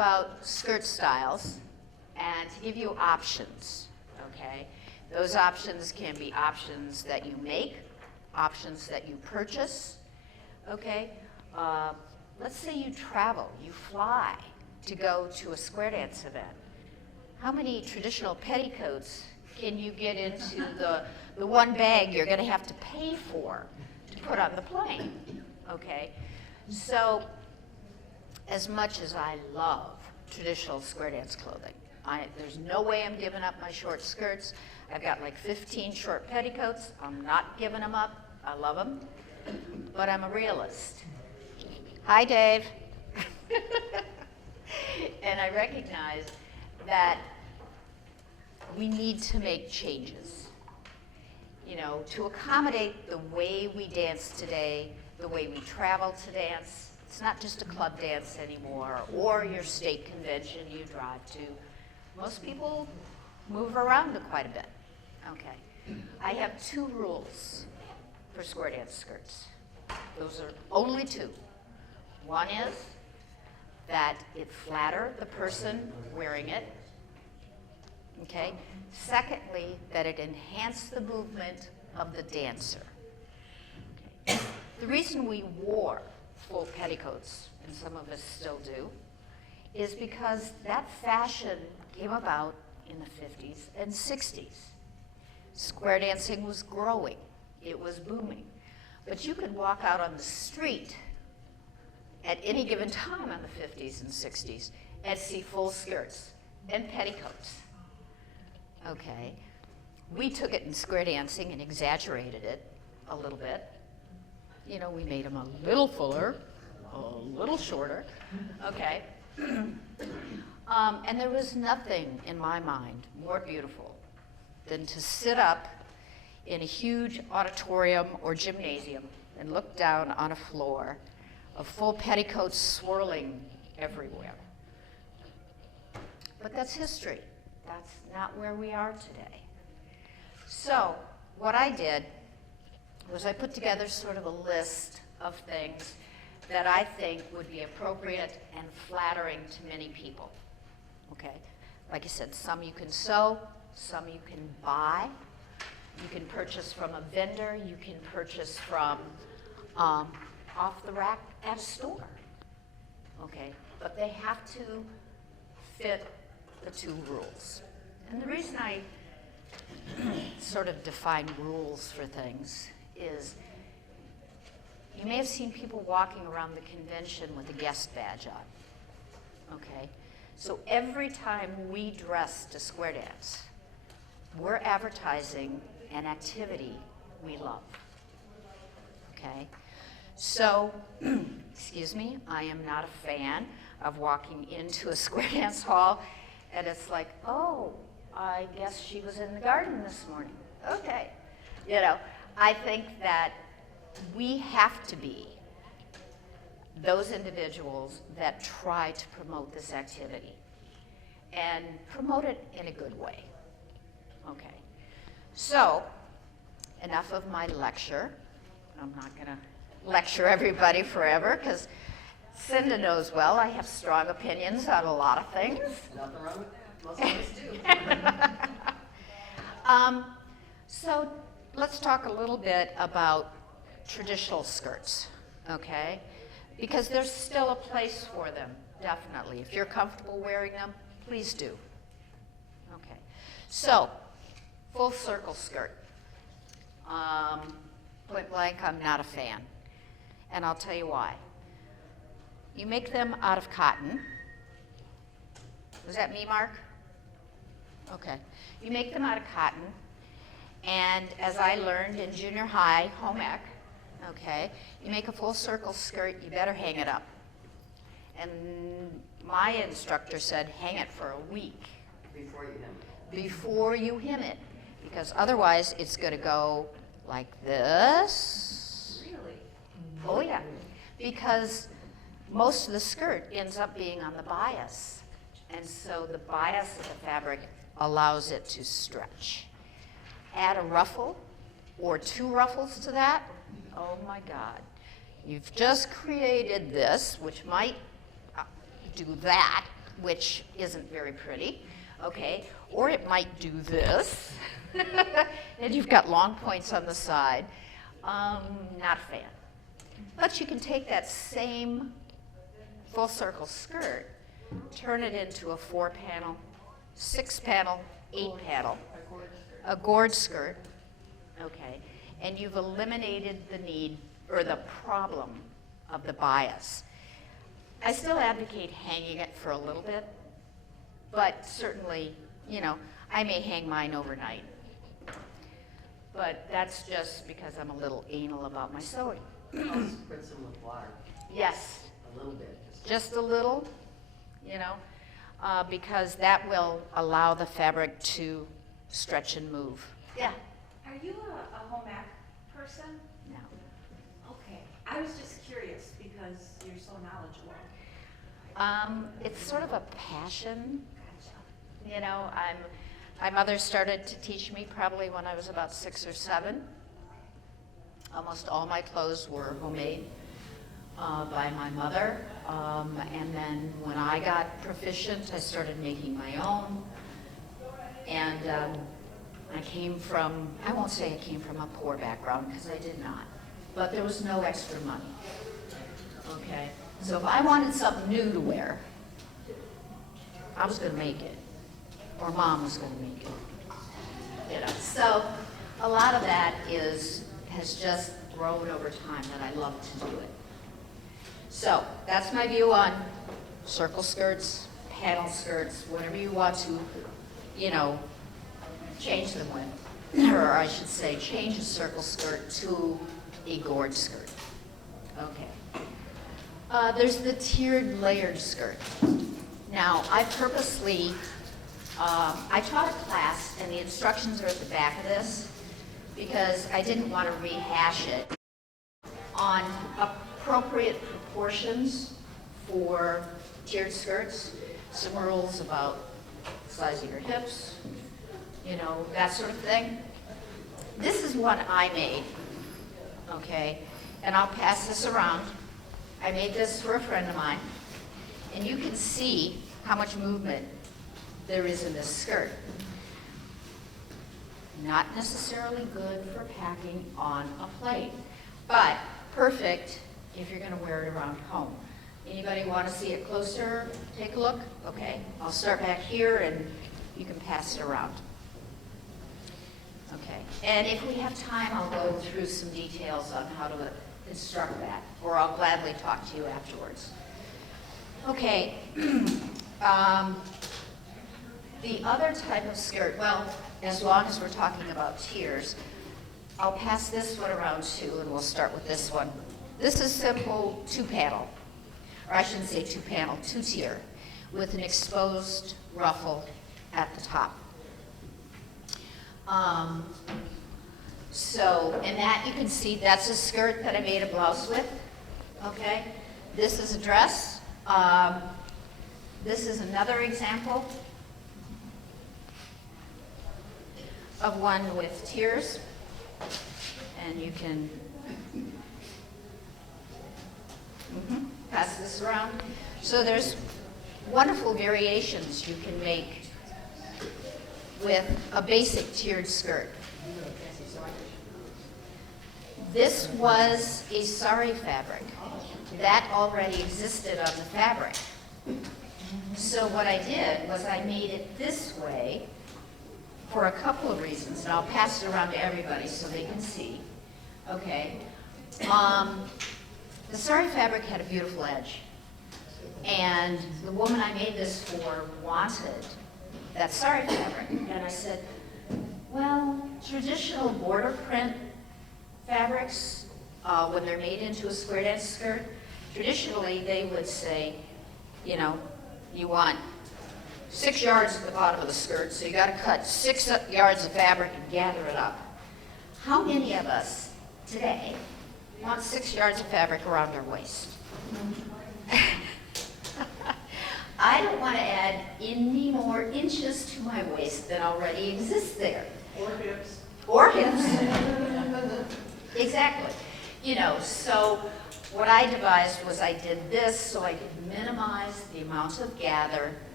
about skirt styles and to give you options, okay? Those options can be options that you make, options that you purchase, okay? Let's say you travel, you fly to go to a square dance event. How many traditional petticoats can you get into the one bag you're gonna have to pay for to put on the plane, okay? So, as much as I love traditional square dance clothing, there's no way I'm giving up my short skirts. I've got like 15 short petticoats. I'm not giving them up. I love them, but I'm a realist. Hi, Dave. And I recognize that we need to make changes, you know, to accommodate the way we dance today, the way we travel to dance. It's not just a club dance anymore, or your state convention you drive to. Most people move around quite a bit. Okay. I have 2 rules for square dance skirts. Those are only 2. One is that it flatter the person wearing it. Okay. Secondly, that it enhance the movement of the dancer. Okay. The reason we wore full petticoats, and some of us still do, is because that fashion came about in the 50s and 60s. Square dancing was growing. It was booming. But you could walk out on the street at any given time on the 50s and 60s and see full skirts and petticoats. Okay. We took it in square dancing and exaggerated it a little bit. You know, we made them a little fuller, a little shorter, okay? And there was nothing in my mind more beautiful than to sit up in a huge auditorium or gymnasium and look down on a floor of full petticoats swirling everywhere. But that's history. That's not where we are today. So what I did was I put together sort of a list of things that I think would be appropriate and flattering to many people, okay? Like I said, some you can sew, some you can buy, you can purchase from a vendor, you can purchase from off the rack at a store, okay? But they have to fit the 2 rules. And the reason I sort of define rules for things is you may have seen people walking around the convention with a guest badge on, okay? So every time we dress to square dance, we're advertising an activity we love, okay? So, excuse me, I am not a fan of walking into a square dance hall and it's like, oh, I guess she was in the garden this morning. Okay, you know, I think that we have to be those individuals that try to promote this activity and promote it in a good way. Okay, so enough of my lecture. I'm not gonna lecture everybody forever because Cinda knows well I have strong opinions on a lot of things. Nothing wrong with that. Most of us do. So let's talk a little bit about traditional skirts, okay? Because there's still a place for them, definitely. If you're comfortable wearing them, please do. Okay, so full circle skirt. Point blank, I'm not a fan. And I'll tell you why. You make them out of cotton. Was that me, Mark? Okay. You make them out of cotton. And as I learned in junior high, home ec, okay, you make a full circle skirt, you better hang it up. And my instructor said, hang it for a week. Before you hem it. Before you hem it. Because otherwise it's going to go like this. Really? Oh yeah. Because most of the skirt ends up being on the bias. And so the bias of the fabric allows it to stretch. Add a ruffle or 2 ruffles to that. Oh my God. You've just created this, which might do that, which isn't very pretty, okay? Or it might do this, and you've got long points on the side. Not a fan. But you can take that same full circle skirt, turn it into a 4-panel, 6-panel, 8-panel, a gourd skirt, okay? And you've eliminated the need or the problem of the bias. I still advocate hanging it for a little bit, but certainly, you know, I may hang mine overnight. But that's just because I'm a little anal about my sewing. I'll spritz them with water, Yes, a little bit. just a little, you know, because that will allow the fabric to stretch and move. Yeah. Are you a home ec person? No. Okay. I was just curious because you're so knowledgeable. It's sort of a passion. Gotcha. You know, my mother started to teach me probably when I was about 6 or 7. Almost all my clothes were homemade by my mother. And then when I got proficient, I started making my own. And I came from, I won't say I came from a poor background because I did not, but there was no extra money. Okay? So if I wanted something new to wear, I was going to make it, or Mom was going to make it. You know, so a lot of that has just grown over time, and I love to do it. So that's my view on circle skirts, panel skirts, whatever you want to, you know, change them with, or I should say, change a circle skirt to a gourd skirt. Okay. There's the tiered layered skirt. Now, I purposely, I taught a class, and the instructions are at the back of this, because I didn't want to rehash it, on appropriate proportions for tiered skirts, some rules about the size of your hips, you know, that sort of thing. This is one I made, okay, and I'll pass this around. I made this for a friend of mine, and you can see how much movement there is in this skirt. Not necessarily good for packing on a plate, but perfect if you're going to wear it around home. Anybody want to see it closer? Take a look? Okay, I'll start back here and you can pass it around. Okay, and if we have time, I'll go through some details on how to construct that, or I'll gladly talk to you afterwards. Okay, the other type of skirt, well, as long as we're talking about tiers, I'll pass this one around too, and we'll start with this one. This is simple 2-panel, or I shouldn't say 2-panel, 2-tier, with an exposed ruffle at the top. And that you can see, that's a skirt that I made a blouse with, okay? This is a dress. This is another example of one with tiers, and you can pass this around. So there's wonderful variations you can make with a basic tiered skirt. This was a sari fabric. That already existed on the fabric. So what I did was I made it this way for a couple of reasons, and I'll pass it around to everybody so they can see. Okay. The sari fabric had a beautiful edge, and the woman I made this for wanted that sari fabric, and I said, well, traditional border print fabrics, when they're made into a square dance skirt, traditionally they would say, you know, you want 6 yards at the bottom of the skirt, so you got to cut 6 yards of fabric and gather it up. How many of us today want 6 yards of fabric around our waist? I don't want to add any more inches to my waist than already exists there. Or hips. Or hips. Exactly. You know, so what I devised was I did this so I could minimize the amount of gather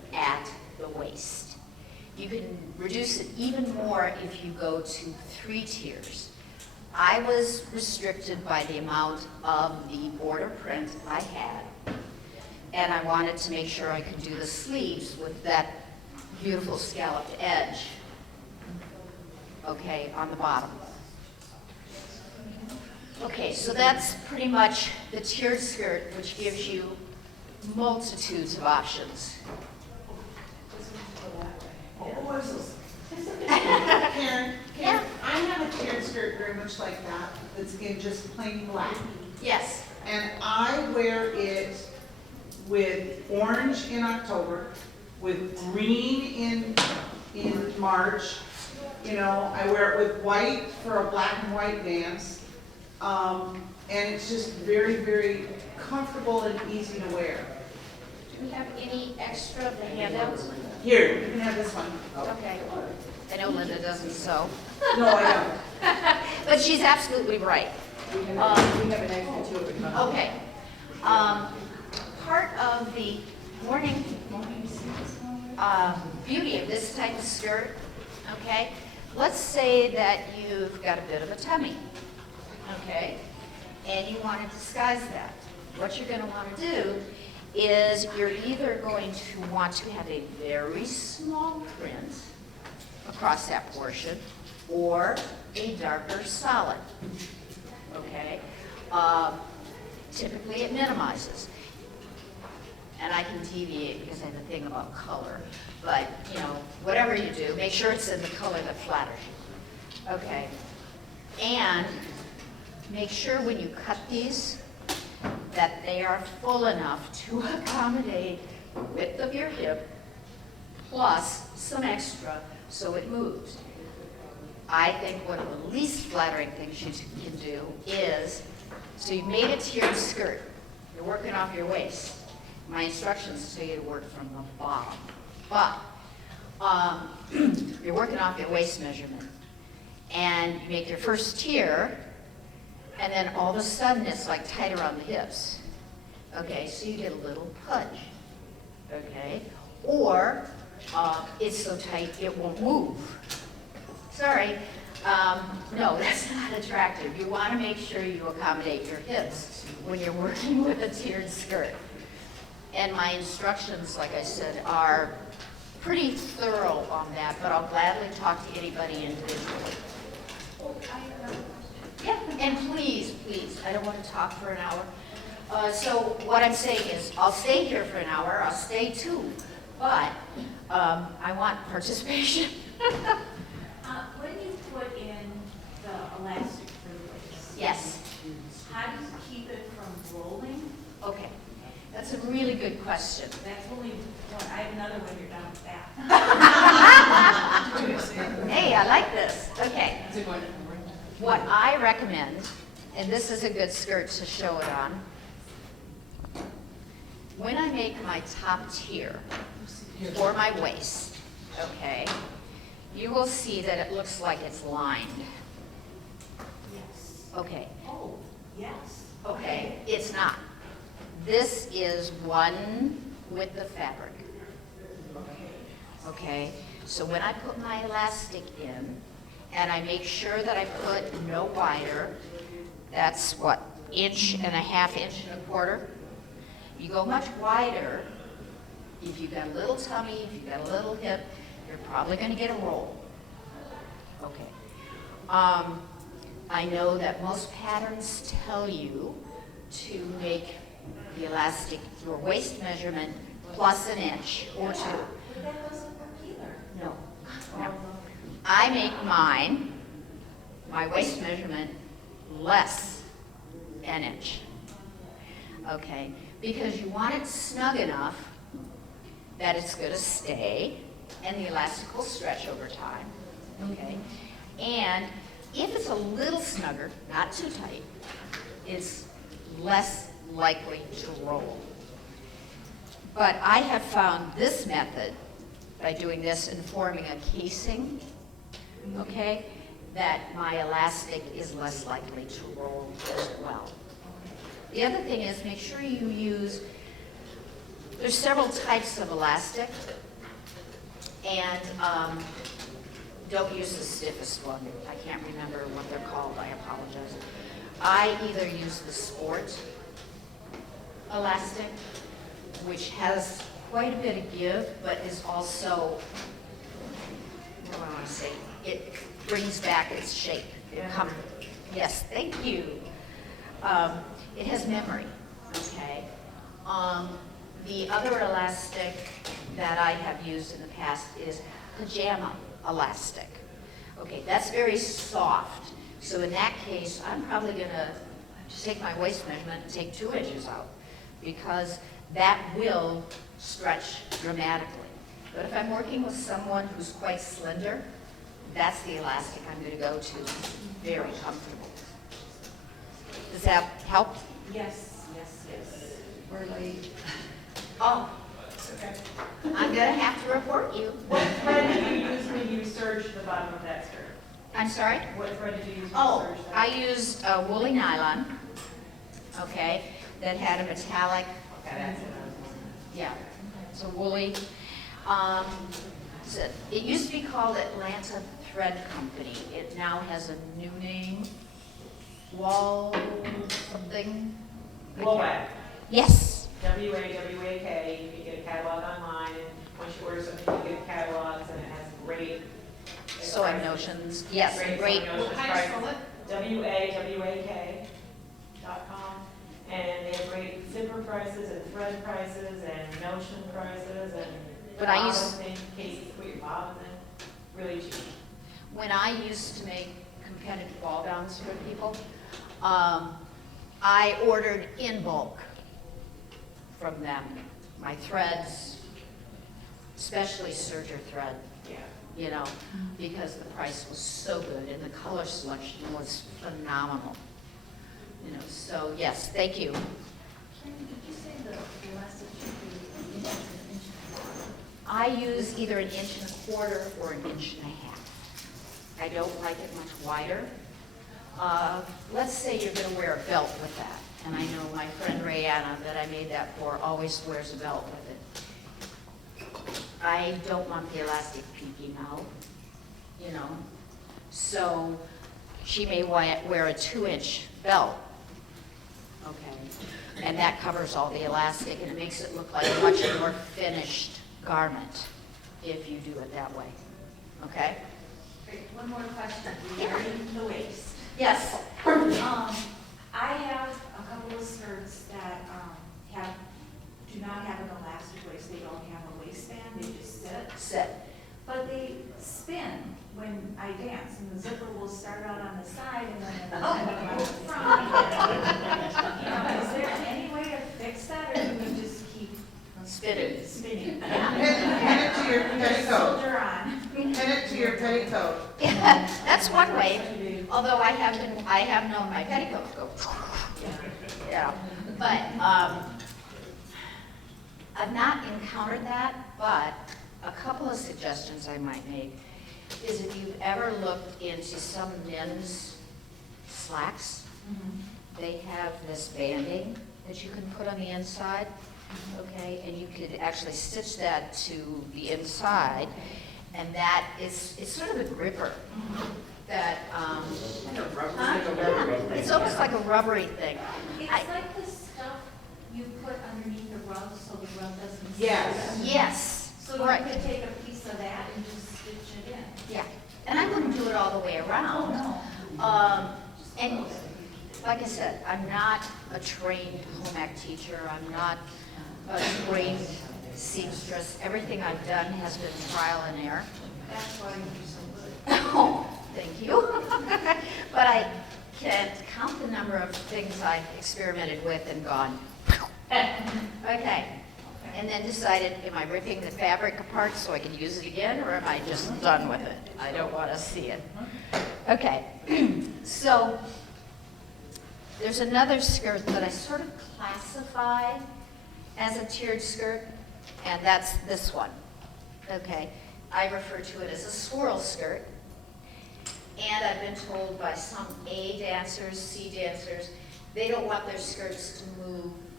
at the waist. You can reduce it even more if you go to 3 tiers. I was restricted by the amount of the border print I had, and I wanted to make sure I could do the sleeves with that beautiful scalloped edge, okay, on the bottom. Okay, so that's pretty much the tiered skirt, which gives you multitudes of options. Karen, Yeah. I have a tiered skirt very much like that, that's in just plain black. Yes. And I wear it with orange in October, with green in March. You know, I wear it with white for a black and white dance. And it's just very, very comfortable and easy to wear. Do we have any extra of the handouts? Here, you can have this one. Okay. I know Linda doesn't sew, No, I don't. but she's absolutely right. We have an extra two of it. Okay. Part of the beauty of this type of skirt, okay, let's say that you've got a bit of a tummy, okay, and you want to disguise that. What you're going to want to do is you're either going to want to have a very small print across that portion or a darker solid, okay? Typically it minimizes. And I can deviate because I have a thing about color. But, you know, whatever you do, make sure it's in the color that flatters you. Okay. And make sure when you cut these that they are full enough to accommodate the width of your hip plus some extra so it moves. I think one of the least flattering things you can do is, so you've made a tiered skirt. You're working off your waist. My instructions tell you to work from the bottom, but you're working off your waist measurement. And you make your first tier, and then all of a sudden it's like tight around the hips. Okay, so you get a little pudge, okay? Or it's so tight it won't move. Sorry, no, that's not attractive. You want to make sure you accommodate your hips when you're working with a tiered skirt. And my instructions, like I said, are pretty thorough on that, but I'll gladly talk to anybody individually. Yeah, and please, I don't want to talk for an hour. So what I'm saying is, I'll stay here for an hour, I'll stay 2, but I want participation. When you put in the elastic for the waist, Yes, how do you keep it from rolling? okay, that's a really good question. That's only one, I have another one, you're done with that. Hey, I like this, okay. What I recommend, and this is a good skirt to show it on, when I make my top tier for my waist, okay, you will see that it looks like it's lined. Yes. Okay, Oh, yes. okay, it's not. This is one with the fabric. Okay, so when I put my elastic in, and I make sure that I put no wider, that's what, 1.5 inches, 1.25 inches. You go much wider, if you've got a little tummy, if you've got a little hip, you're probably going to get a roll. Okay. I know that most patterns tell you to make the elastic your waist measurement plus 1 inch or 2. But that doesn't work either. No. I make mine, my waist measurement, less 1 inch. Okay, because you want it snug enough that it's going to stay and the elastic will stretch over time. Okay, and if it's a little snugger, not too tight, it's less likely to roll. But I have found this method, by doing this and forming a casing, okay, that my elastic is less likely to roll as well. The other thing is make sure you use there's several types of elastic, and don't use the stiffest one. I can't remember what they're called, I apologize. I either use the sport elastic, which has quite a bit of give, but is also, what do I want to say? It brings back its shape. Yes, thank you. It has memory, okay? The other elastic that I have used in the past is pajama elastic. Okay, that's very soft. So in that case, I'm probably gonna take my waist measurement and take 2 inches out, because that will stretch dramatically. But if I'm working with someone who's quite slender, that's the elastic I'm gonna go to. It's very comfortable. Does that help? Yes, yes, yes. We're late. Oh, Okay. I'm gonna have to report you. What thread did you use when you serged the bottom of that skirt? I'm sorry? What thread did you use when you Oh, serged that? I used a woolly nylon, okay, that had a metallic, Okay, that's it. yeah, it's a woolly. It used to be called Atlanta Thread Company. It now has a new name, Wall something. Woolwack, Yes, W-A-W-A-K. You can get a catalog online, and once you order something, you get catalogs, and it has great. sewing notions, yes, great. sewing What notions kind of prices. spell it? WAWAK.com, and they have great zipper prices and thread prices and notion prices and But I bottom use- thing, cases to put your bottom in, really cheap. When I used to make competitive ball gowns for people, I ordered in bulk from them. My threads, especially serger thread, Yeah. you know, because the price was so good and the color selection was phenomenal. You know, so yes, thank you. Karen, did you say the elastic should be inches and inches? I use either 1.25 or 1.5 inches. I don't like it much wider. Let's say you're gonna wear a belt with that, and I know my friend Rayanna that I made that for always wears a belt with it. I don't want the elastic peeking out, you know, so she may wear a 2-inch belt, okay? And that covers all the elastic, and it makes it look like a much more finished garment if you do it that way, okay? Great, one more question regarding the waist. Yes. I have a couple of skirts that do not have an elastic waist, they don't have a waistband, they just sit. Sit. But they spin when I dance, and the zipper will start out on the side and then it'll end up on the front. You know, is there any way to fix that, or do we just keep Spinning. spinning? Pin it to your petticoat. Soldier on. Pin it to your petticoat. That's one way, although I have known my petticoats go, yeah. But, I've not encountered that, but a couple of suggestions I might make is if you've ever looked into some men's slacks, they have this banding that you can put on the inside, okay? And you could actually stitch that to the inside, and that is, it's sort of a gripper that, it's almost like a rubbery thing. It's I- like the stuff you put underneath the rug so the rug doesn't. Yes. slip. Yes, So you right, could take a piece of that and just stitch it in. yeah. And I wouldn't do it all the way around. no. And like I said, I'm not a trained home ec teacher, I'm not a trained seamstress. Everything I've done has been trial and error. That's why you're so good. Oh, thank you. But I can't count the number of things I've experimented with and gone, okay. And then decided, am I ripping the fabric apart so I can use it again, or am I just done with it? I don't want to see it. Okay, so there's another skirt that I sort of classify as a tiered skirt, and that's this one, okay? I refer to it as a swirl skirt, and I've been told by some A dancers, C dancers, they don't want their skirts to move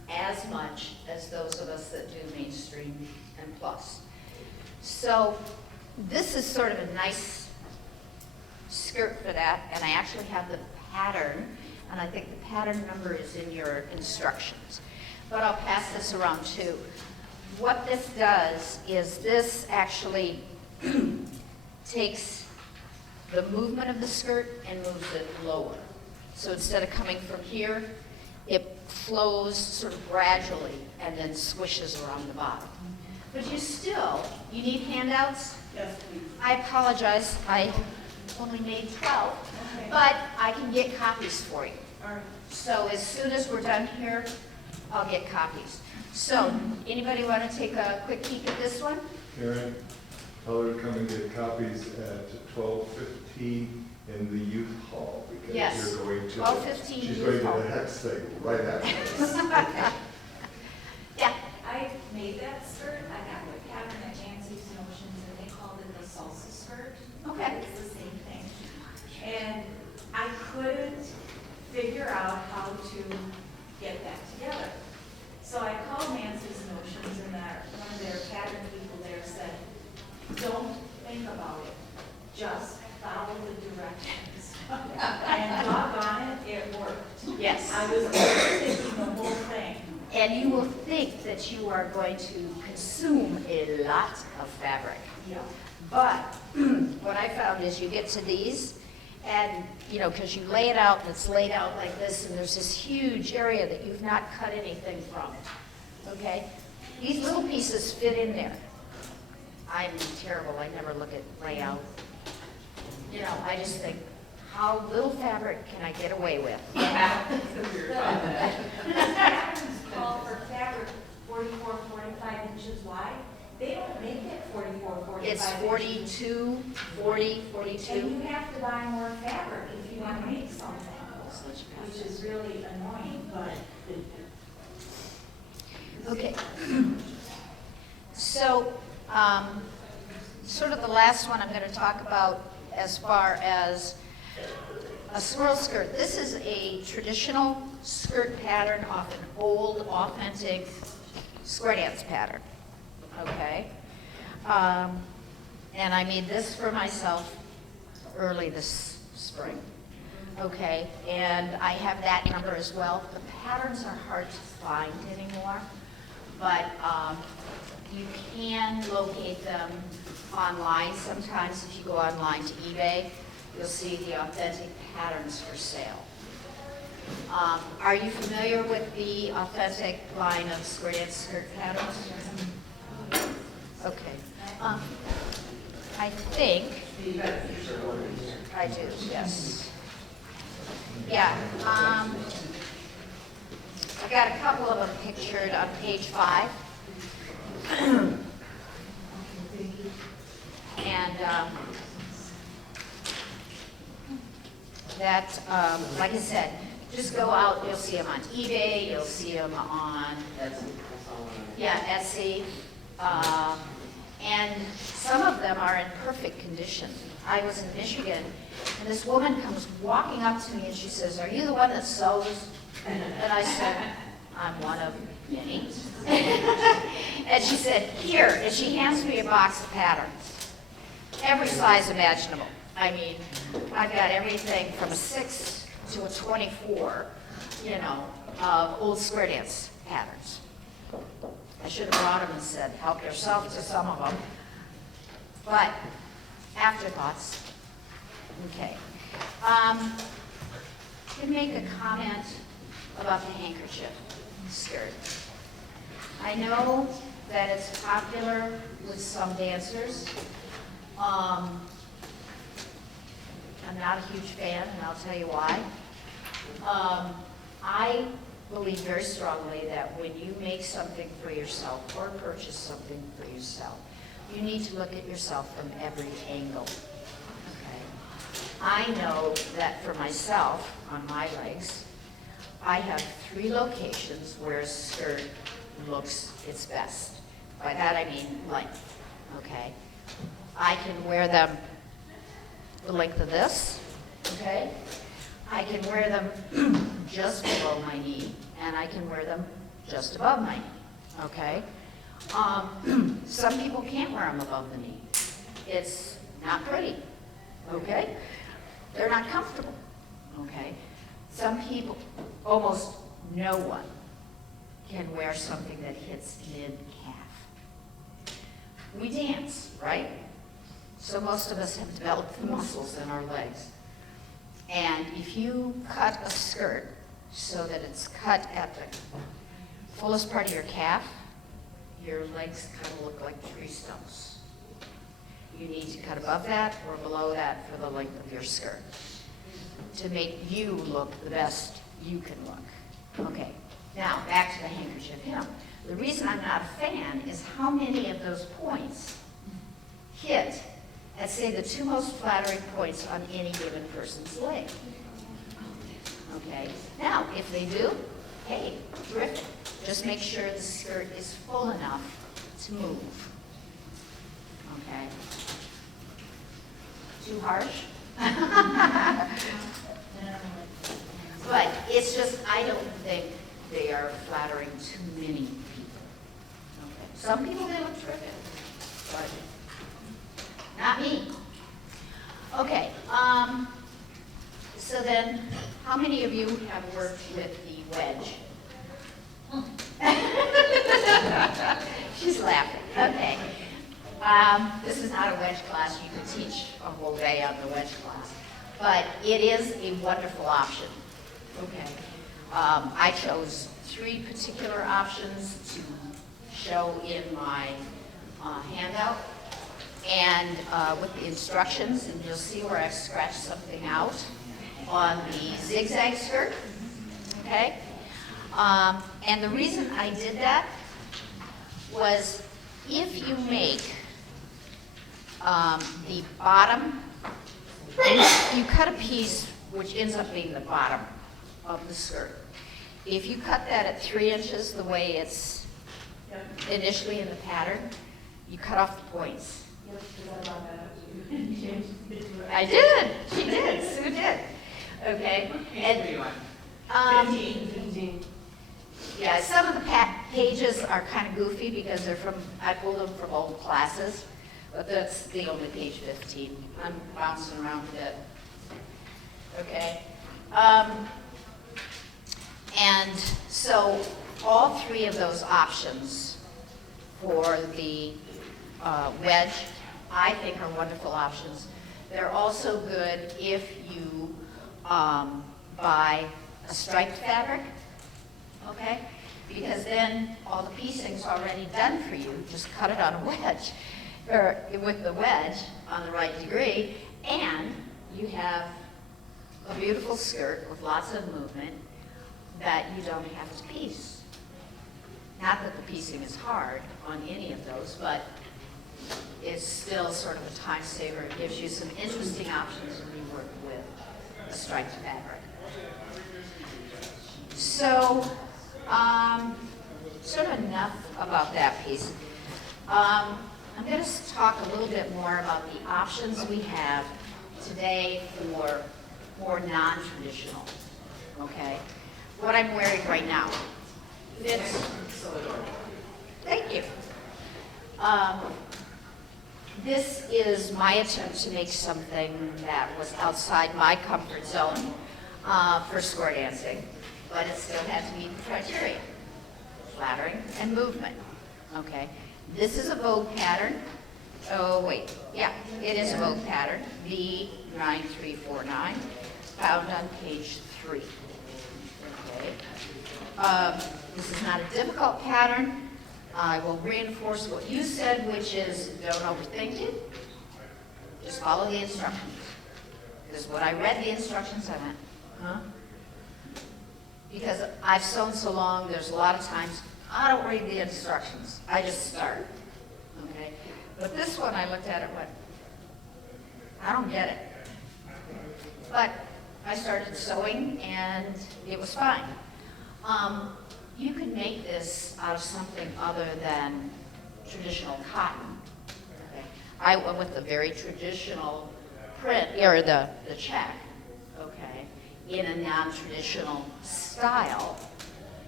as much as those of us that do mainstream and plus. So this is sort of a nice skirt for that, and I actually have the pattern, and I think the pattern number is in your instructions. But I'll pass this around too. What this does is this actually takes the movement of the skirt and moves it lower. So instead of coming from here, it flows sort of gradually and then swishes around the bottom. But you need handouts? Yes, please. I apologize, I only made 12, but I can get copies for you. All right. So as soon as we're done here, I'll get copies. So, anybody want to take a quick peek at this one? Karen, tell her to come and get copies at 12:15 in the youth hall. Because Yes, you're going to 12:15 She's youth going hall. to the hex thing right after this. Yeah, I made that skirt, I got the pattern at Nancy's Notions, and they called it the salsa skirt. Okay. It's the same thing. And I couldn't figure out how to get that together. So I called Nancy's Notions, and one of their pattern people there said, don't think about it, just follow the directions. And doggone it, it worked. yes. I was overthinking the whole thing. And you will think that you are going to consume a lot of fabric. Yeah. But what I found is you get to these, and, because you lay it out, and it's laid out like this, and there's this huge area that you've not cut anything from, okay? These little pieces fit in there. I'm terrible, I never look at layout. I just think, how little fabric can I get away with? The patterns call for fabric 44, 45 inches wide. They don't make it 44, 45 It's inches. 42, 40, And 42. you have to buy more fabric if you want to make something, which is really annoying, but. Okay. So, sort of the last one I'm going to talk about as far as a swirl skirt. This is a traditional skirt pattern off an old, authentic square dance pattern. Okay? And I made this for myself early this spring. Okay? And I have that number as well. The patterns are hard to find anymore, but you can locate them online. Sometimes if you go online to eBay, you'll see the authentic patterns for sale. Are you familiar with the authentic line of square dance skirt patterns? Okay. I think I do, yes. Yeah. I got a couple of them pictured on page 5. And that, like I said, just go out, you'll see them on eBay, you'll see them on, yeah, Etsy. And some of them are in perfect condition. I was in Michigan, and this woman comes walking up to me and she says, "Are you the one that sews?" And I said, "I'm one of many." And she said, "Here," and she hands me a box of patterns, every size imaginable. I mean, I've got everything from a 6 to a 24, of old square dance patterns. I should have brought them and said, help yourself to some of them. But afterthoughts. Okay. Can make a comment about the handkerchief skirt. I know that it's popular with some dancers. I'm not a huge fan, and I'll tell you why. I believe very strongly that when you make something for yourself or purchase something for yourself, you need to look at yourself from every angle. Okay? I know that for myself, on my legs, I have 3 locations where a skirt looks its best. By that I mean length, okay? I can wear them the length of this, okay? I can wear them just below my knee, and I can wear them just above my knee, okay? Some people can't wear them above the knee. It's not pretty, okay? They're not comfortable, okay? Some people, almost no one, can wear something that hits mid-calf. We dance, right? So most of us have developed the muscles in our legs. And if you cut a skirt so that it's cut at the fullest part of your calf, your legs kind of look like tree stumps. You need to cut above that or below that for the length of your skirt to make you look the best you can look. Okay, now back to the handkerchief hem. The reason I'm not a fan is how many of those points hit at, say, the two most flattering points on any given person's leg. Okay, now if they do, hey, terrific. Just make sure the skirt is full enough to move. Okay. Too harsh? But it's just, I don't think they are flattering too many people. Okay. Some people, they look terrific, but not me. Okay, so then, how many of you have worked with the wedge? She's laughing, okay. This is not a wedge class. You could teach a whole day on the wedge class. But it is a wonderful option, okay. I chose 3 particular options to show in my handout. And with the instructions, and you'll see where I've scratched something out on the zigzag skirt, okay? And the reason I did that was if you make the bottom, you cut a piece which ends up being the bottom of the skirt. If you cut that at 3 inches the way it's initially in the pattern, you cut off the points. I did. She did. Sue did. Okay. And 15. yeah, some of the pages are kind of goofy because they're from, I pulled them from old classes, but that's the only page 15. I'm bouncing around a bit. Okay. And so all 3 of those options for the wedge, I think, are wonderful options. They're also good if you buy a striped fabric, okay? Because then all the piecing's already done for you. Just cut it on a wedge, or with the wedge on the right degree, and you have a beautiful skirt with lots of movement that you don't have to piece. Not that the piecing is hard on any of those, but it's still sort of a time saver. It gives you some interesting options when you work with a striped fabric. So, sort of enough about that piece. I'm going to talk a little bit more about the options we have today for more non-traditional, okay? What I'm wearing right now. It's, thank you. This is my attempt to make something that was outside my comfort zone for square dancing, but it still had to meet the criteria, flattering and movement, okay? This is a Vogue pattern. Oh, wait, yeah, it is a Vogue pattern, B9349, found on page 3, okay? This is not a difficult pattern. I will reinforce what you said, which is don't overthink it. Just follow the instructions. Because when I read the instructions, I went, huh? Because I've sewn so long, there's a lot of times I don't read the instructions. I just start, okay? But this one, I looked at it and went, I don't get it. But I started sewing, and it was fine. You can make this out of something other than traditional cotton. Okay? I went with the very traditional print, or the check, okay, in a non-traditional style,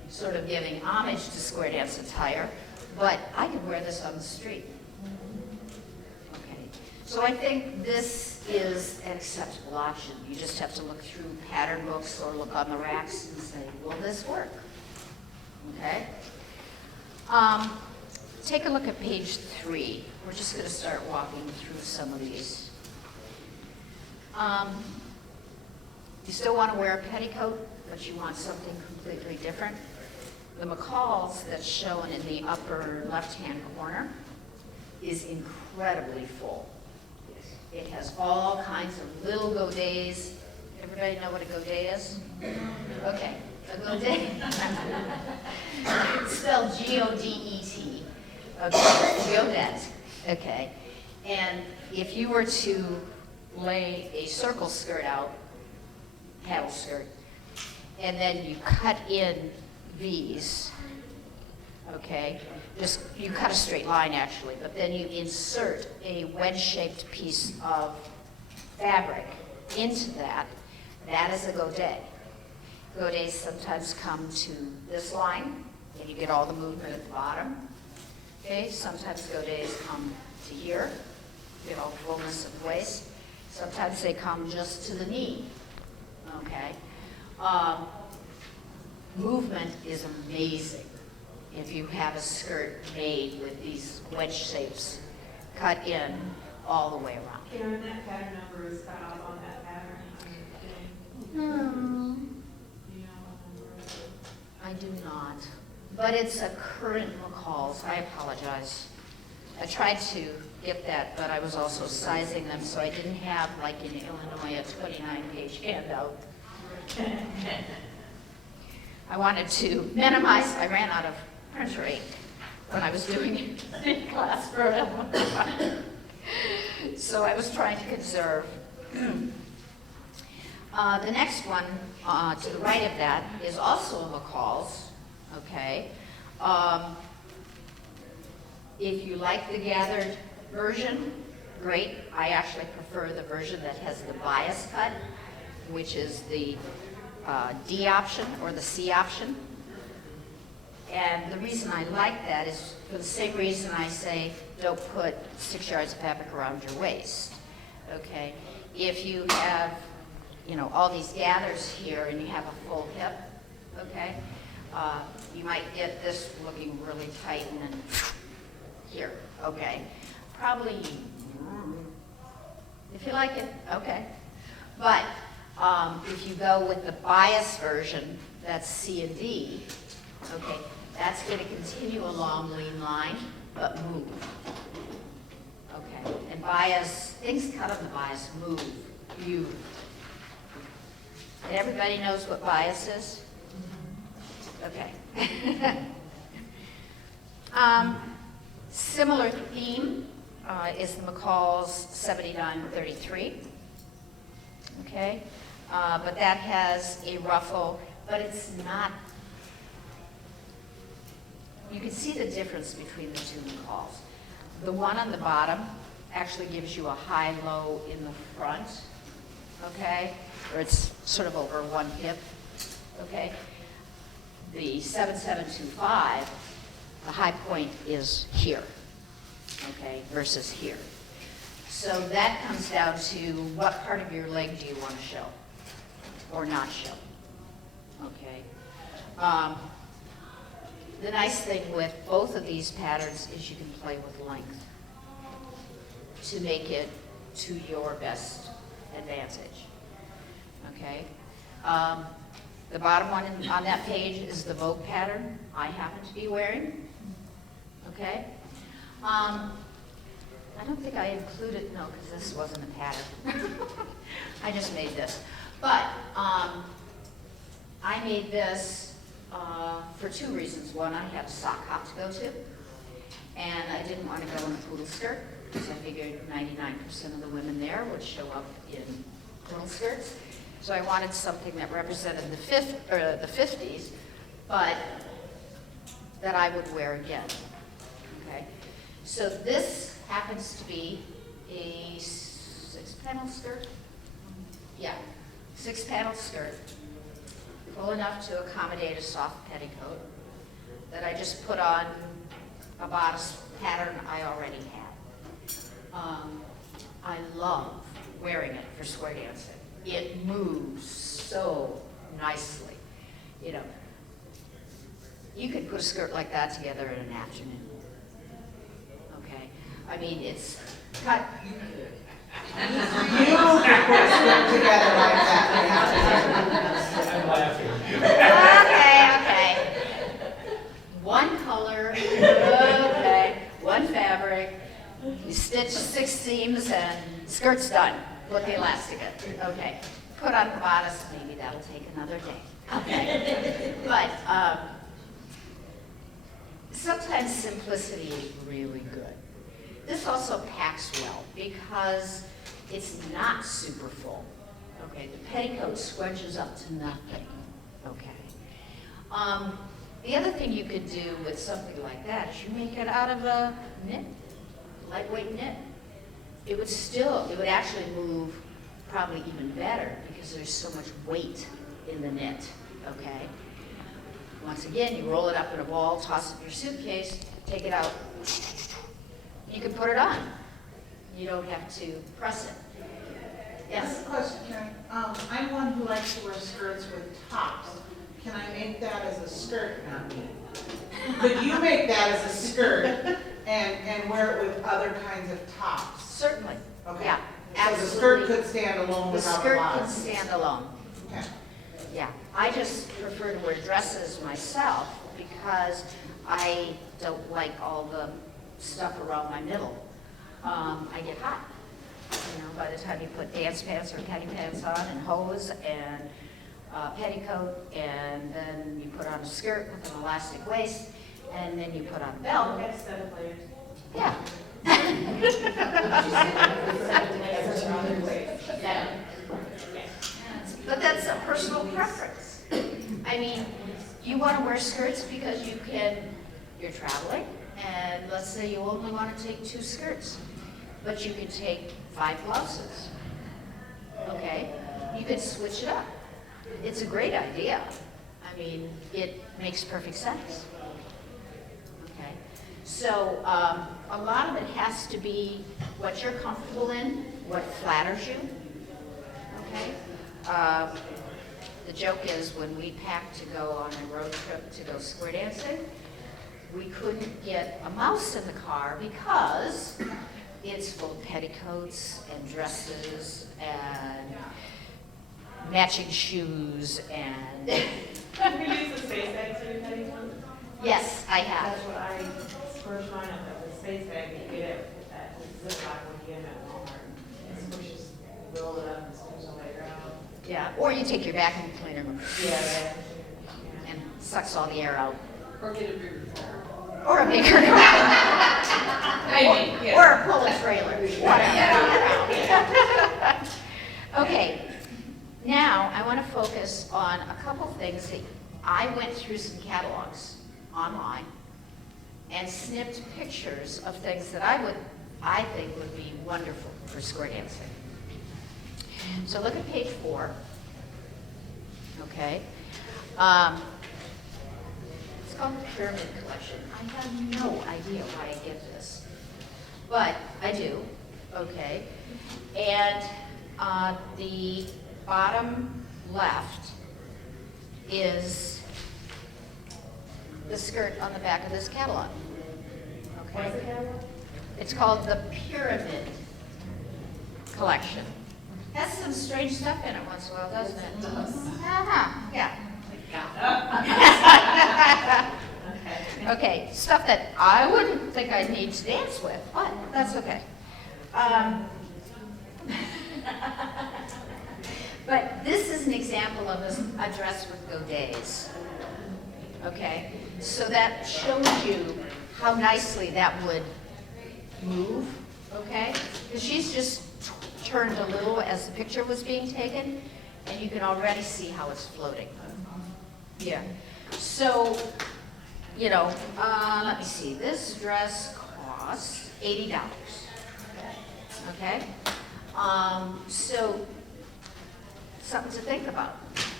sort of giving homage to square dance attire, but I could wear this on the street. Okay, so I think this is an acceptable option. You just have to look through pattern books or look on the racks and say, will this work? Okay? Take a look at page 3. We're just going to start walking through some of these. You still want to wear a petticoat, but you want something completely different. The McCall's that's shown in the upper left-hand corner is incredibly full. It has all kinds of little godets. Everybody know what a godet is? Okay, a godet. It's spelled G-O-D-E-T. Okay, godet. Okay, and if you were to lay a circle skirt out, paddle skirt, and then you cut in V's, okay? Just, you cut a straight line actually, but then you insert a wedge-shaped piece of fabric into that. That is a godet. Godets sometimes come to this line, and you get all the movement at the bottom. Okay, sometimes godets come to here, you get all the fullness of the waist. Sometimes they come just to the knee, okay? Movement is amazing if you have a skirt made with these wedge shapes cut in all the way around. Karen, that pattern number is cut off on that pattern. Hmm. Do you know what number it is? I do not, but it's a current McCall's. I apologize. I tried to get that, but I was also sizing them, so I didn't have, like in Illinois, a 29-page handout. I wanted to minimize, I ran out of printer ink when I was doing it in class for Illinois. So I was trying to conserve. The next one, to the right of that, is also a McCall's, okay? If you like the gathered version, great. I actually prefer the version that has the bias cut, which is the D option or the C option. And the reason I like that is for the same reason I say don't put 6 yards of fabric around your waist, okay? If you have, you know, all these gathers here and you have a full hip, okay? You might get this looking really tight and then here, okay? Probably, if you like it, okay. But if you go with the bias version, that's C and D, okay, that's going to continue a long lean line, but move. Okay, and bias, things cut on the bias move, you. And everybody knows what bias is? Okay. Similar theme is the McCall's 7933. Okay, but that has a ruffle, but it's not. You can see the difference between the two McCalls. The one on the bottom actually gives you a high-low in the front, okay, or it's sort of over one hip, okay. The 7725, the high point is here, okay, versus here. So that comes down to what part of your leg do you want to show or not show, okay. The nice thing with both of these patterns is you can play with length to make it to your best advantage, okay. The bottom one on that page is the Vogue pattern I happen to be wearing, okay. I don't think I included, no, because this wasn't a pattern. I just made this. But I made this for two reasons. One, I had a sock hop to go to, and I didn't want to go in a poodle skirt, because I figured 99% of the women there would show up in poodle skirts. So I wanted something that represented the 50s, but that I would wear again, okay? So this happens to be a 6-panel skirt. Yeah, 6-panel skirt. full enough to accommodate a soft petticoat that I just put on a bodice pattern I already have. I love wearing it for square dancing. It moves so nicely, you know. You could put a skirt like that together in an afternoon. Okay? I mean, it's cut. You could put a skirt together like that. I'm laughing. Okay. One color, okay, one fabric. You stitch 6 seams and skirt's done. Put the elastic in. Okay. Put on the bodice, maybe that'll take another day. Okay. But sometimes simplicity is really good. This also packs well because it's not super full. Okay, the petticoat squelches up to nothing. Okay. The other thing you could do with something like that is you make it out of a knit, lightweight knit. It would actually move probably even better because there's so much weight in the knit. Okay. Once again, you roll it up in a ball, toss it in your suitcase, take it out. You can put it on. You don't have to press it. Yes? Question, Karen. I'm one who likes to wear skirts with tops. Can I make that as a skirt? Not me. Could you make that as a skirt and wear it with other kinds of tops? Certainly. Okay. Yeah, So the absolutely. skirt could stand alone The without the skirt bottom? can stand alone. Okay. Yeah, I just prefer to wear dresses myself because I don't like all the stuff around my middle. I get hot. You know, by the time you put dance pants or petty pants on and hose and petticoat, and then you put on a skirt with an elastic waist, and then you put on a belt. We have 7 layers. Yeah. But that's a personal preference. I mean, you want to wear skirts because you're traveling, and let's say you only want to take 2 skirts, but you could take 5 blouses. Okay? You could switch it up. It's a great idea. I mean, it makes perfect sense. Okay? So a lot of it has to be what you're comfortable in, what flatters you. Okay? The joke is when we packed to go on a road trip to go square dancing, we couldn't get a mouse in the car because it's full of petticoats and dresses and matching shoes and We use the space bag too, petticoat. yes, I have. That's what I spruce mine up with, the space bag, you get it at the Ziploc when you get it at Walmart. It squishes, roll it up and squishes all the way around. Yeah, or you take your vacuum cleaner Yeah. and sucks all the air out. Or get a bigger car. Or a bigger or a pull-a trailer, whatever. Okay, now I want to focus on a couple things that I went through some catalogs online and snipped pictures of things that I think would be wonderful for square dancing. So look at page 4. Okay. It's called the Pyramid Collection. I have no idea why I get this, but I do. Okay. And the bottom left is the skirt on the back of this catalog. Okay. It's called the Pyramid Collection. Has some strange stuff in it once in a while, doesn't it? It does. Uh-huh, yeah. Okay, stuff that I wouldn't think I'd need to dance with, but that's okay. But this is an example of a dress with godets. Okay, so that shows you how nicely that would move. Okay, because she's just turned a little as the picture was being taken, and you can already see how it's floating. Yeah. So, you know, let me see. This dress costs $80. Okay. So, something to think about.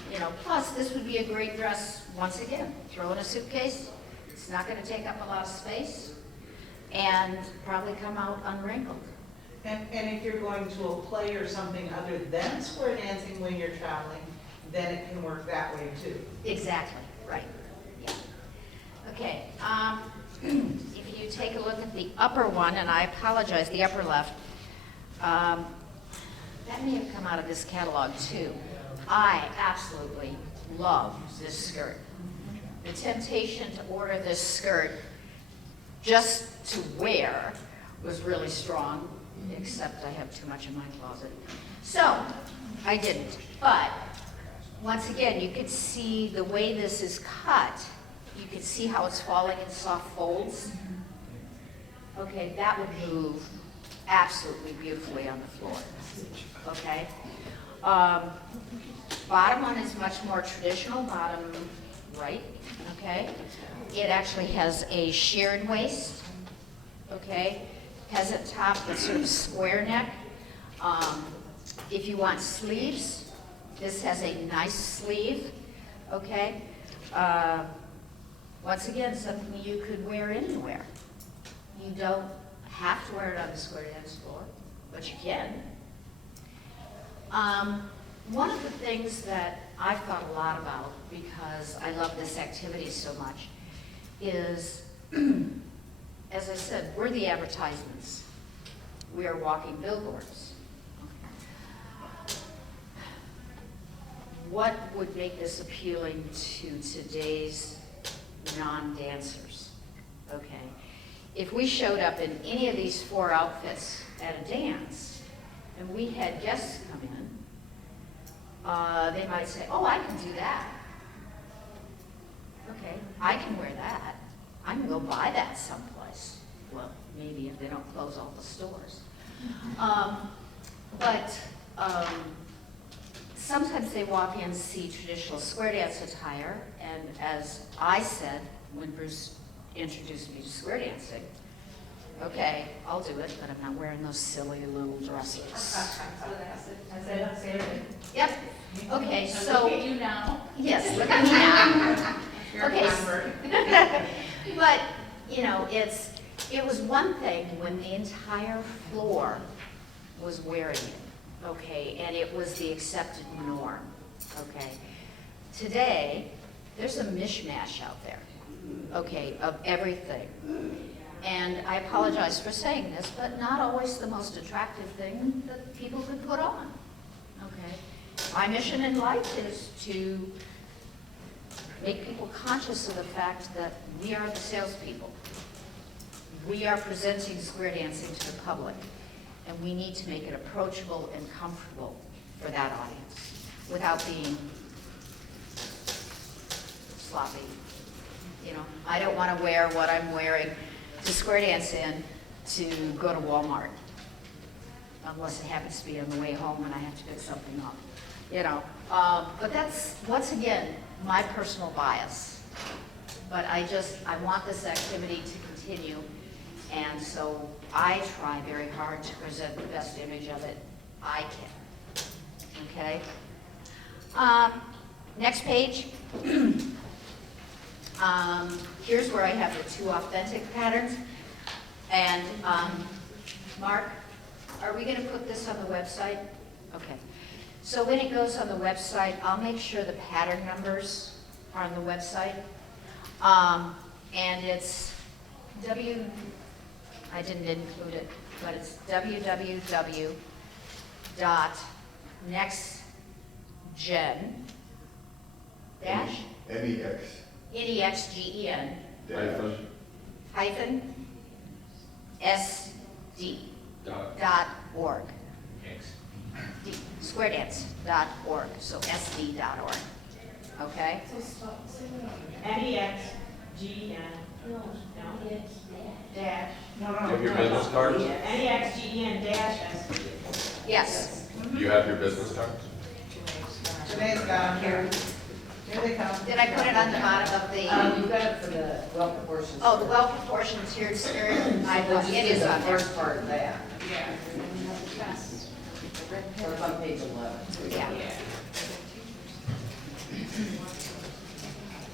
You know, plus this would be a great dress, once again, throw in a suitcase. It's not gonna take up a lot of space and probably come out unwrinkled. And if you're going to a play or something other than square dancing when you're traveling, then it can work that way too. Exactly, right, yeah. Okay, if you take a look at the upper one, and I apologize, the upper left, that may have come out of this catalog too. I absolutely love this skirt. The temptation to order this skirt just to wear was really strong, except I have too much in my closet. So, I didn't, but once again, you could see the way this is cut. You could see how it's falling in soft folds. Okay, that would move absolutely beautifully on the floor. Okay? Bottom one is much more traditional, bottom right, okay? It actually has a sheared waist, okay? Peasant top with sort of square neck. If you want sleeves, this has a nice sleeve, okay? Once again, something you could wear anywhere. You don't have to wear it on the square dance floor, but you can. One of the things that I've thought a lot about, because I love this activity so much, is, as I said, we're the advertisements. We are walking billboards. What would make this appealing to today's non-dancers? Okay. If we showed up in any of these 4 outfits at a dance, and we had guests come in, they might say, oh, I can do that. Okay, I can wear that. I can go buy that someplace. Well, maybe if they don't close all the stores. Sometimes they walk in and see traditional square dance attire, and as I said when Bruce introduced me to square dancing, okay, I'll do it, but I'm not wearing those silly little dresses. Yep, okay, so. Look at you now. Yes, look at me now. Okay, but, you know, it was one thing when the entire floor was wearing it, okay, and it was the accepted norm, okay. Today, there's a mishmash out there, okay, of everything. And I apologize for saying this, but not always the most attractive thing that people could put on, okay. My mission in life is to make people conscious of the fact that we are the salespeople. We are presenting square dancing to the public, and we need to make it approachable and comfortable for that audience without being sloppy. You know, I don't want to wear what I'm wearing to square dance in to go to Walmart, unless it happens to be on the way home and I have to pick something up. You know, but that's, once again, my personal bias. But I want this activity to continue, and so I try very hard to present the best image of it I can. Okay? Next page. Here's where I have the 2 authentic patterns. And Mark, are we going to put this on the website? Okay. So when it goes on the website, I'll make sure the pattern numbers are on the website. And it's I didn't include it, but it's www.nexgen dash NEXGEN hyphen SD.org. Squaredance.org, so SD.org. Okay? NEXGEN. No. Dash. Do you have your business cards? NEXGEN dash SD. Yes. Do you have your business cards? Today's got them here. Here they come. Did I put it on the bottom of the? You've got it for the well proportions. Oh, the well-proportioned tiered skirt. It is on there. First part of that. Yeah. So it's on page 11. Yeah.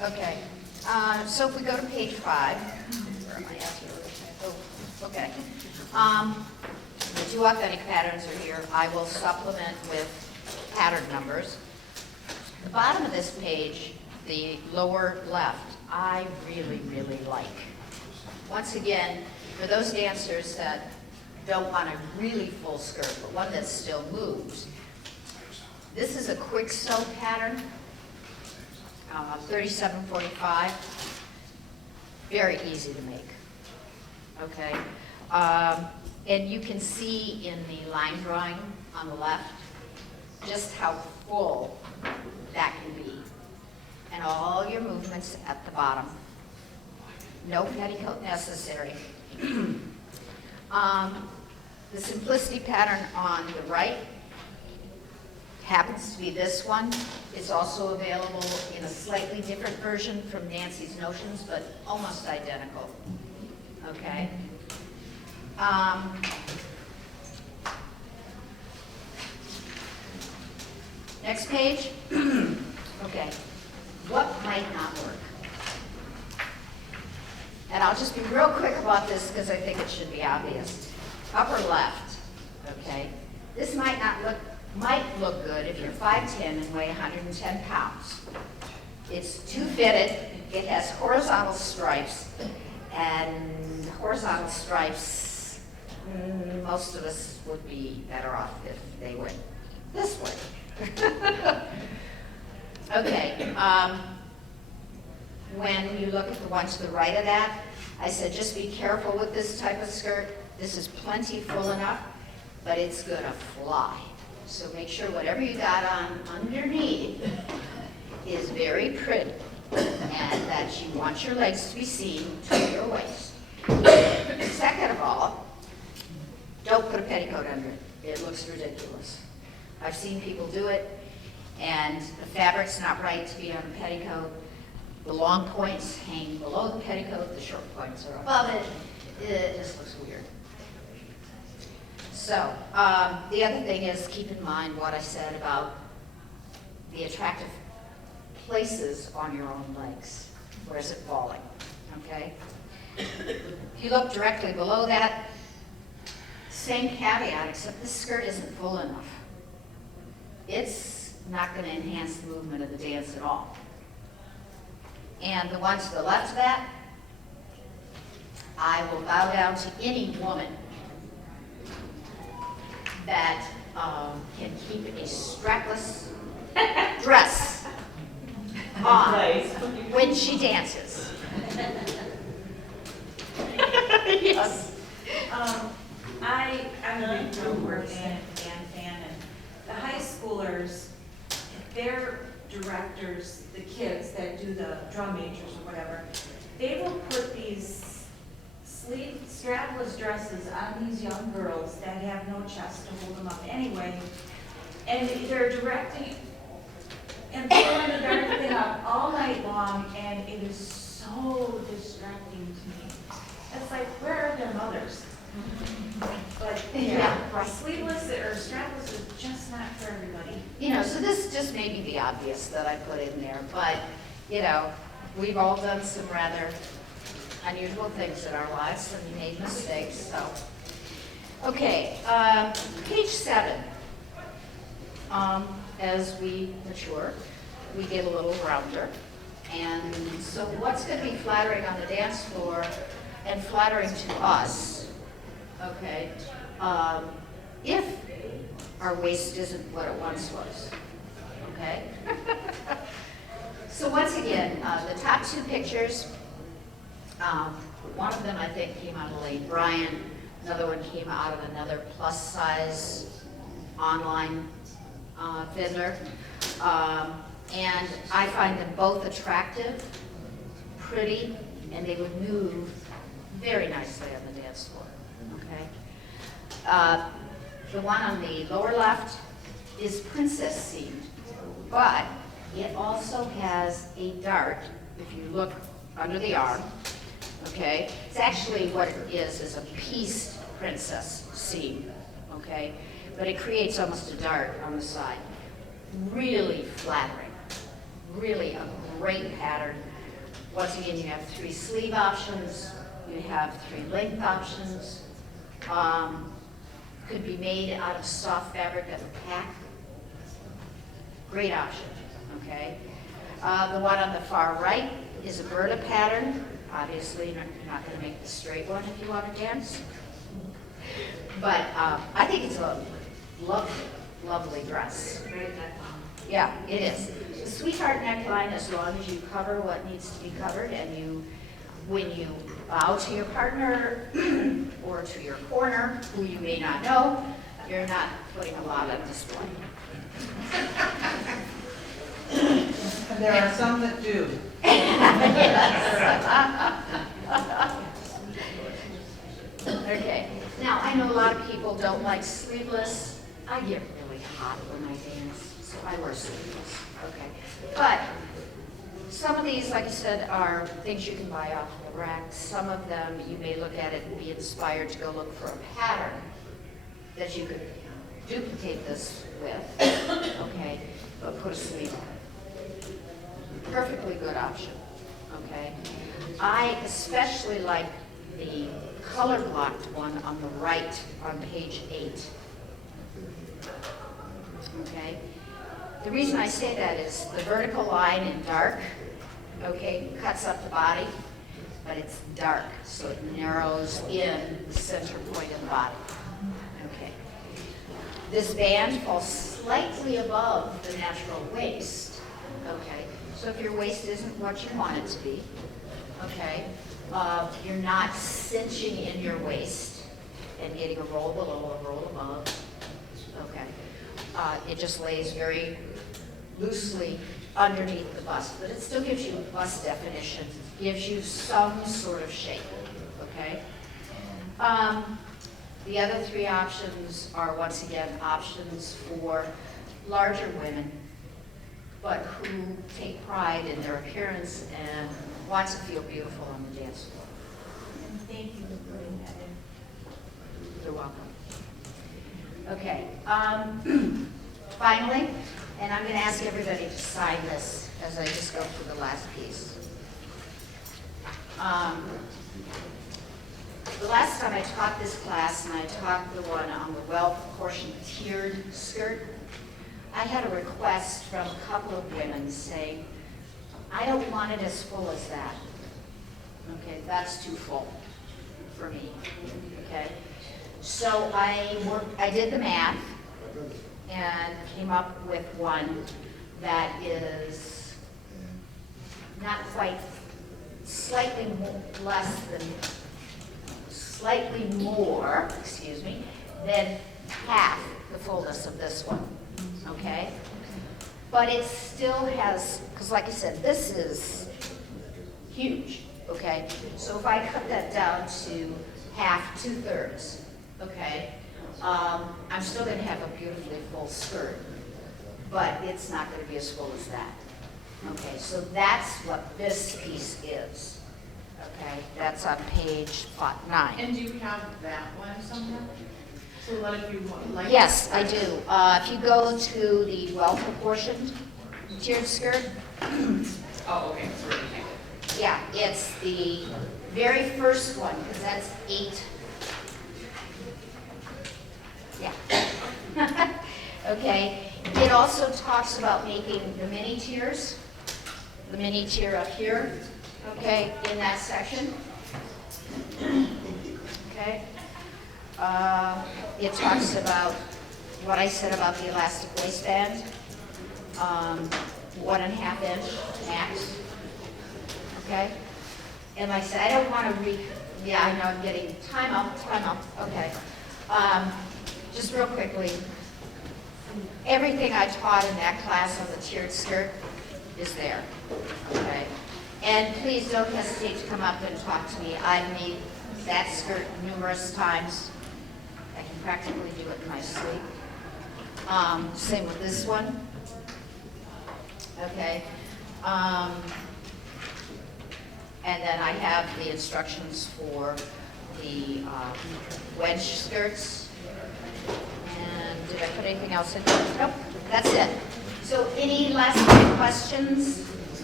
Okay, so if we go to page 5, where am I at here? Oh, okay. The 2 authentic patterns are here. I will supplement with pattern numbers. The bottom of this page, the lower left, I really, really like. Once again, for those dancers that don't want a really full skirt, but one that still moves, this is a quick sew pattern, 3745, very easy to make, okay? And you can see in the line drawing on the left just how full that can be. And all your movements at the bottom. No petticoat necessary. The simplicity pattern on the right happens to be this one. It's also available in a slightly different version from Nancy's Notions, but almost identical. Okay? Next page. Okay. What might not work? And I'll just be real quick about this because I think it should be obvious. Upper left, okay? This might look good if you're 5'10" and weigh 110 pounds. It's too fitted, it has horizontal stripes, and horizontal stripes, most of us would be better off if they went this way. Okay, when you look at the one to the right of that, I said just be careful with this type of skirt. This is plenty full enough, but it's gonna fly. So make sure whatever you got on underneath is very pretty and that you want your legs to be seen to your waist. Second of all, don't put a petticoat under it. It looks ridiculous. I've seen people do it, and the fabric's not right to be on a petticoat. The long points hang below the petticoat, the short points are above it. It just looks weird. So, the other thing is keep in mind what I said about the attractive places on your own legs. Where's it falling, okay? If you look directly below that, same caveat, except this skirt isn't full enough. It's not going to enhance the movement of the dance at all. And the one to the left of that, I will bow down to any woman that can keep a strapless dress on when she dances. Yes. I'm a big drum corps fan, and the high schoolers, their directors, the kids that do the drum majors or whatever, they will put these sleeve strapless dresses on these young girls that have no chest to hold them up anyway, and they're directing and throwing the darn thing up all night long, and it is so distracting to me. It's like, where are their mothers? But yeah, sleeveless or strapless is just not for everybody. You know, so this just may be the obvious that I put in there, but, you know, we've all done some rather unusual things in our lives and made mistakes, so. Okay, page 7. As we mature, we get a little rounder. And so what's going to be flattering on the dance floor and flattering to us, okay, if our waist isn't what it once was, okay? So once again, the top 2 pictures, one of them I think came out of Lane Bryant, another one came out of another plus size online fiddler. And I find them both attractive, pretty, and they would move very nicely on the dance floor, okay? The one on the lower left is princess seamed, but it also has a dart, if you look under the arm, okay? It's actually what it is a pieced princess seam, okay? But it creates almost a dart on the side. Really flattering, really a great pattern. Once again, you have 3 sleeve options, you have 3 length options. Could be made out of soft fabric that would pack. Great option, okay? The one on the far right is a Berta pattern. Obviously, you're not going to make the straight one if you want to dance. But I think it's a lovely, lovely dress. Great neckline. Yeah, it is. The sweetheart neckline, as long as you cover what needs to be covered, and you, when you bow to your partner or to your corner, who you may not know, you're not putting a lot on display. And there are some that do. Okay. Now, I know a lot of people don't like sleeveless. I get really hot when I dance, so I wear sleeveless. Okay. But some of these, like I said, are things you can buy off the rack. Some of them, you may look at it and be inspired to go look for a pattern that you could duplicate this with, okay, but put a sleeve on it. Perfectly good option, okay? I especially like the color blocked one on the right on page 8. Okay? The reason I say that is the vertical line in dark, okay, cuts up the body, but it's dark, so it narrows in the center point of the body. Okay. This band falls slightly above the natural waist, okay? So if your waist isn't what you want it to be, okay, you're not cinching in your waist and getting a roll below, a roll above, okay? It just lays very loosely underneath the bust, but it still gives you bust definition, gives you some sort of shape, okay? The other 3 options are, once again, options for larger women, but who take pride in their appearance and want to feel beautiful on the dance floor. And thank you for putting that in. You're welcome. Okay, finally, and I'm going to ask everybody to sign this as I just go through the last piece. The last time I taught this class, and I taught the one on the well-proportioned tiered skirt, I had a request from a couple of women saying, I don't want it as full as that. Okay, that's too full for me, okay? So I did the math and came up with one that is not quite, slightly more, excuse me, than half the fullness of this one, okay? But it still has, because like I said, this is huge, okay? So if I cut that down to half, 2/3, okay, I'm still going to have a beautifully full skirt, but it's not going to be as full as that. Okay, so that's what this piece is. Okay, that's on page 9. And do you have that one somewhere? So what if you like? Yes, I do. If you go to the well-proportioned tiered skirt, Oh, okay, so we're gonna take it. yeah, it's the very first one, because that's 8. Yeah. Okay, it also talks about making the mini tiers, the mini tier up here, okay, in that section. Okay. It talks about what I said about the elastic waistband, 1.5 inch max. Okay? And like I said, I don't want to yeah, I know I'm getting time up, okay. Just real quickly, everything I taught in that class on the tiered skirt is there, okay? And please don't hesitate to come up and talk to me. I've made that skirt numerous times. I can practically do it in my sleep. Same with this one. Okay. And then I have the instructions for the wedge skirts. And did I put anything else in there? Nope, that's it. So any last minute questions?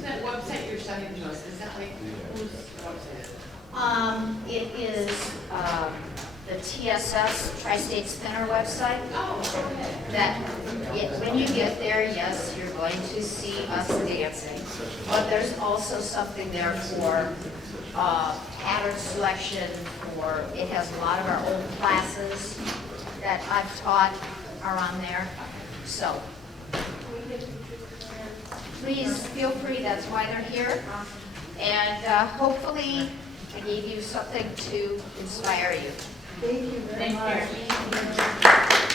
So that website you're sending to us, is that like, whose website? It is the TSS, Tri-State Spinner website. Oh, okay. That, when you get there, yes, you're going to see us dancing. But there's also something there for pattern selection, for, it has a lot of our old classes that I've taught are on there. So, please feel free, that's why they're here. And hopefully, I gave you something to inspire you. Thank you very Thank you. much.